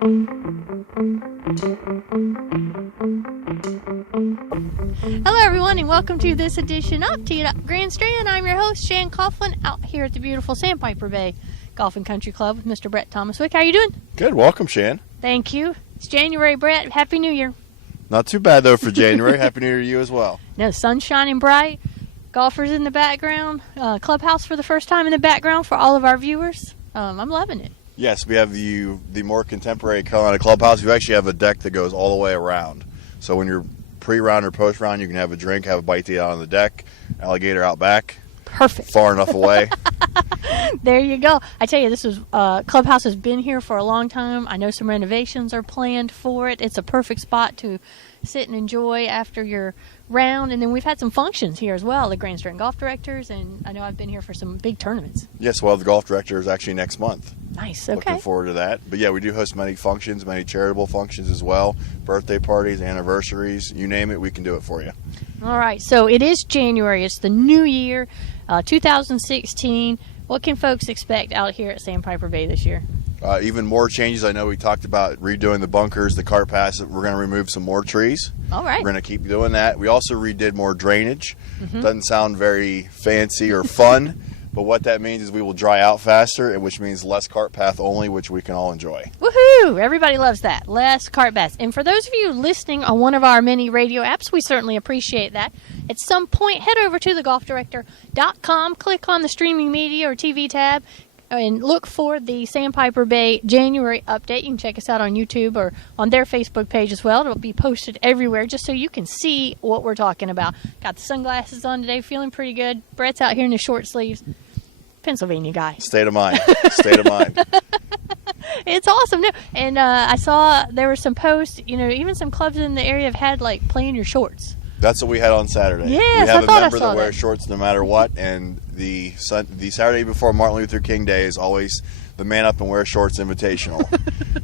Hello everyone, and welcome to this edition of Teed Up Grand Strand. I'm your host, Shan Coughlin, out here at the beautiful Sandpiper Bay Golf and Country Club with Mr. Brett Thomaswick. How are you doing? Good. Welcome, Shan. Thank you. It's January, Brett. Happy New Year. Not too bad, though, for January. Happy New Year to you as well. No, sun's shining bright. Golfers in the background. Clubhouse for the first time in the background for all of our viewers. I'm loving it. Yes, we have the more contemporary Carolina clubhouse. You actually have a deck that goes all the way around. So when you're pre-round or post-round, you can have a drink, have a bite to eat out on the deck, alligator out back. Perfect. Far enough away. There you go. I tell you, this is clubhouse has been here for a long time. I know some renovations are planned for it. It's a perfect spot to sit and enjoy after your round. And then we've had some functions here as well, the Grand Strand Golf Directors, and I know I've been here for some big tournaments. Yes, well, the golf director is actually next month. Nice, okay. Looking forward to that. But yeah, we do host many functions, many charitable functions as well. Birthday parties, anniversaries, you name it, we can do it for you. All right, so it is January. It's the new year, 2016. What can folks expect out here at Sandpiper Bay this year? Even more changes. I know we talked about redoing the bunkers, the cart paths. We're going to remove some more trees. All right. We're going to keep doing that. We also redid more drainage. Doesn't sound very fancy or fun, but what that means is we will dry out faster, which means less cart path only, which we can all enjoy. Woohoo! Everybody loves that. Less cart paths. And for those of you listening on one of our many radio apps, we certainly appreciate that. At some point, head over to thegolfdirector.com, click on the streaming media or TV tab, and look for the Sandpiper Bay January update. You can check us out on YouTube or on their Facebook page as well. It'll be posted everywhere just so you can see what we're talking about. Got the sunglasses on today, feeling pretty good. Brett's out here in the short sleeves. Pennsylvania guy. State of mind. State of mind. It's awesome. No, and I saw there were some posts, even some clubs in the area have had, like, play in your shorts. That's what we had on Saturday. Yes, we have I thought a member I saw that wears shorts no matter what, and the Saturday before Martin Luther King Day is always the Man Up and Wear Shorts Invitational.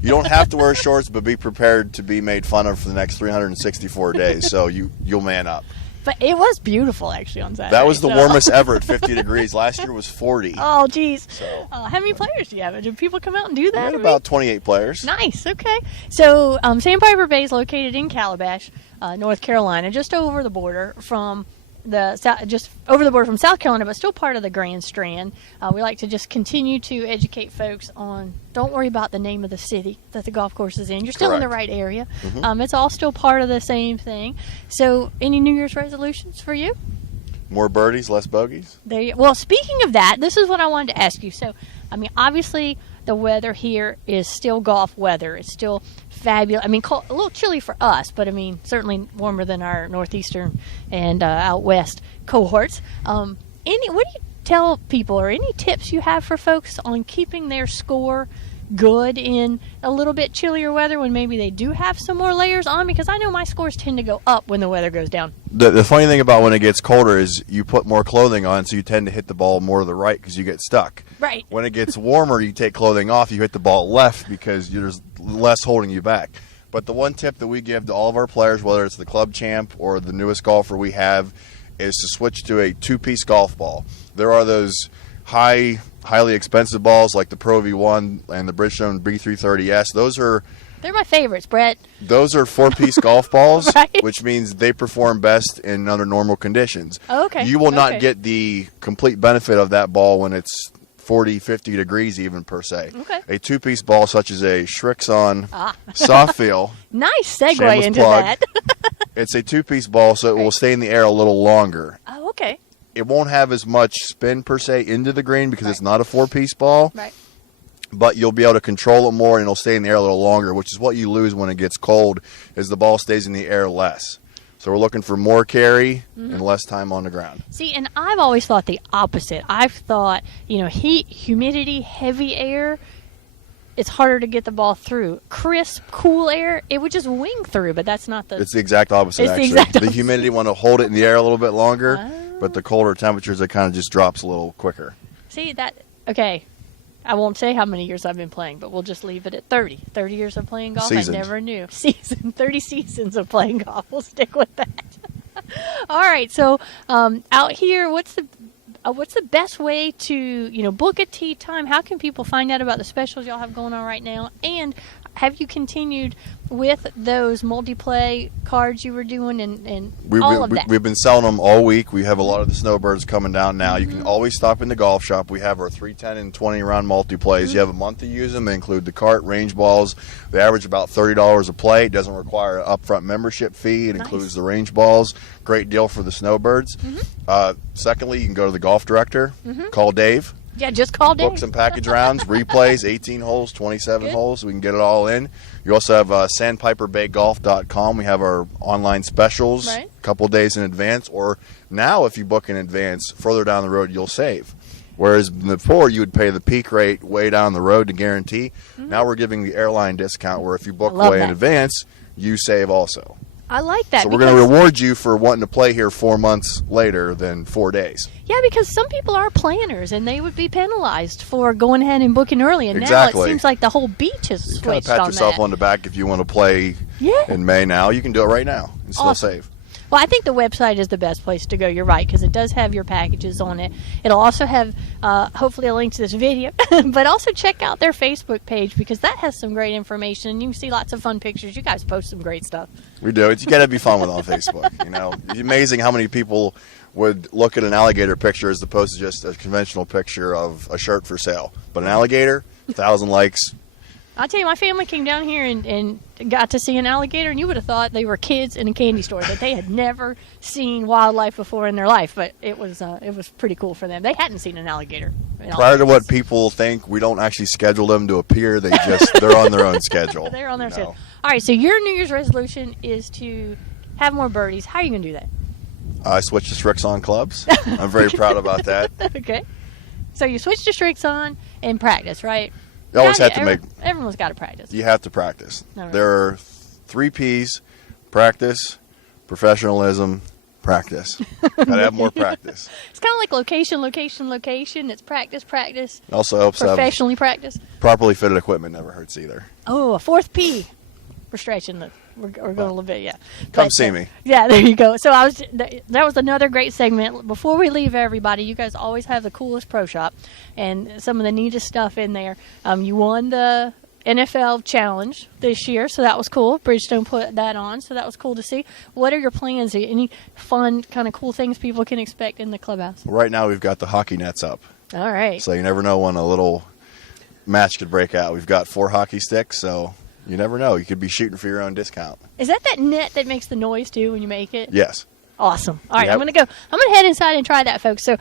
You don't have to wear shorts, but be prepared to be made fun of for the next 364 days, so you'll man up. But it was beautiful, actually, on Saturday. That was the warmest ever at 50 degrees. Last year was 40. Oh, geez. So, how many players do you have? Did people come out and do that? We had about 28 players. Nice, okay. So Sandpiper Bay is located in Calabash, North Carolina, just over the border from South Carolina, but still part of the Grand Strand. We like to just continue to educate folks on, don't worry about the name of the city that the golf course is in. You're still in the right area. It's all still part of the same thing. So any New Year's resolutions for you? More birdies, less bogeys. Well, speaking of that, this is what I wanted to ask you. So, obviously the weather here is still golf weather. It's still fabulous. Cold, a little chilly for us, but certainly warmer than our northeastern and out west cohorts. What do you tell people, or any tips you have for folks on keeping their score good in a little bit chillier weather when maybe they do have some more layers on? Because I know my scores tend to go up when the weather goes down. The funny thing about when it gets colder is you put more clothing on, so you tend to hit the ball more to the right because you get stuck. Right. When it gets warmer, you take clothing off, you hit the ball left because there's less holding you back. But the one tip that we give to all of our players, whether it's the club champ or the newest golfer we have, is to switch to a two-piece golf ball. There are those highly expensive balls like the Pro V1 and the Bridgestone B330S. They're my favorites, Brett. Those are four-piece golf balls, right? Which means they perform best in under normal conditions. Oh, okay. You will not get the complete benefit of that ball when it's 40, 50 degrees even, per se. Okay. A two-piece ball such as a Shrixon soft feel. Nice segue into that. It's a two-piece ball, so it will stay in the air a little longer. Oh, okay. It won't have as much spin, per se, into the green because it's not a four-piece ball. Right. But you'll be able to control it more, and it'll stay in the air a little longer, which is what you lose when it gets cold, is the ball stays in the air less. So we're looking for more carry and less time on the ground. See, and I've always thought the opposite. I've thought, heat, humidity, heavy air, it's harder to get the ball through. Crisp, cool air, it would just wing through, but that's not the... It's the exact opposite, actually. The humidity want to hold it in the air a little bit longer, but the colder temperatures, it kind of just drops a little quicker. See, okay. I won't say how many years I've been playing, but we'll just leave it at 30. 30 years of playing golf. Seasoned. I never knew. 30 seasons of playing golf. We'll stick with that. All right. So out here, what's the best way to book a tee time? How can people find out about the specials y'all have going on right now? And have you continued with those multiplay cards you were doing and all of that? We've been selling them all week. We have a lot of the snowbirds coming down now. You can always stop in the golf shop. We have our 3, 10, and 20 round multiplays. You have a month to use them. They include the cart, range balls. They average about $30 a play. It doesn't require an upfront membership fee. It includes the range balls. Great deal for the snowbirds. Secondly, you can go to the golf director, call Dave. Yeah, just call Dave. Book some package rounds, replays, 18 holes, 27 holes, so we can get it all in. You also have sandpiperbaygolf.com. We have our online specials a couple days in advance, or now if you book in advance, further down the road, you'll save. Whereas before, you would pay the peak rate way down the road to guarantee. Now we're giving the airline discount where if you book way in advance, you save also. I like that. So we're going to reward you for wanting to play here 4 months later than 4 days. Yeah, because some people are planners, and they would be penalized for going ahead and booking early. And now it seems like the whole beach has switched on that. You kind of pat yourself on the back if you want to play in May now. You can do it right now and still save. Well, I think the website is the best place to go. You're right, because it does have your packages on it. It'll also have, hopefully, a link to this video. But also check out their Facebook page, because that has some great information. And you can see lots of fun pictures. You guys post some great stuff. We do. You got to be fun with it on Facebook. You know, it's amazing how many people would look at an alligator picture as opposed to just a conventional picture of a shirt for sale. But an alligator, 1,000 likes. I'll tell you, my family came down here and got to see an alligator, and you would have thought they were kids in a candy store, that they had never seen wildlife before in their life. But it was pretty cool for them. They hadn't seen an alligator. Prior to what people think, we don't actually schedule them to appear. They're on their own schedule. They're on their schedule. All right, so your New Year's resolution is to have more birdies. How are you going to do that? I switched to Strixon clubs. I'm very proud about that. Okay. So you switched to Strixon and practice, right? You always have to everyone's got to practice. You have to practice. Right. There are 3 P's: practice, professionalism, practice. Got to have more practice. It's kind of like location. It's practice. It also helps professionally practice. Properly fitted equipment never hurts either. Oh, a 4th P. We're stretching the. We're going a little bit, yeah. Come see me. Yeah, there you go. So that was another great segment. Before we leave, everybody, you guys always have the coolest pro shop and some of the neatest stuff in there. You won the NFL challenge this year, so that was cool. Bridgestone put that on, so that was cool to see. What are your plans? Any fun, kind of cool things people can expect in the clubhouse? Right now, we've got the hockey nets up. All right. So you never know when a little match could break out. We've got 4 hockey sticks, so you never know. You could be shooting for your own discount. Is that net that makes the noise too when you make it? Yes. Awesome. All right, yep. I'm gonna head inside and try that, folks. So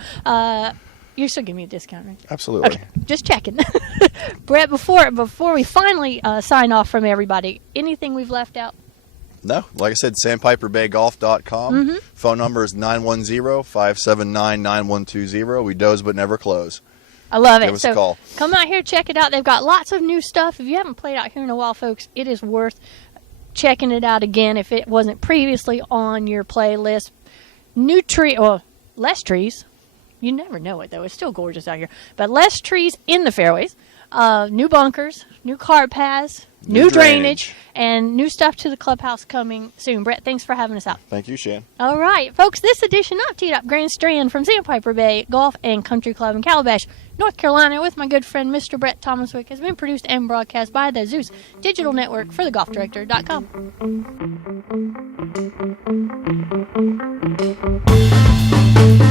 you're still giving me a discount, right? Absolutely. Okay, just checking. Brett, before we finally sign off from everybody, anything we've left out? No. Like I said, sandpiperbaygolf.com. Phone number is 910-579-9120. We doze but never close. I love it. Give us a call. Come out here, check it out. They've got lots of new stuff. If you haven't played out here in a while, folks, it is worth checking it out again if it wasn't previously on your playlist. Less trees. You never know it, though. It's still gorgeous out here. But less trees in the fairways, new bunkers, new cart paths, new drainage, and new stuff to the clubhouse coming soon. Brett, thanks for having us out. Thank you, Shan. All right, folks, this edition of Teed Up Grand Strand from Sandpiper Bay Golf and Country Club in Calabash, North Carolina, with my good friend Mr. Brett Thomaswick, has been produced and broadcast by the Zeus Digital Network for thegolfdirector.com.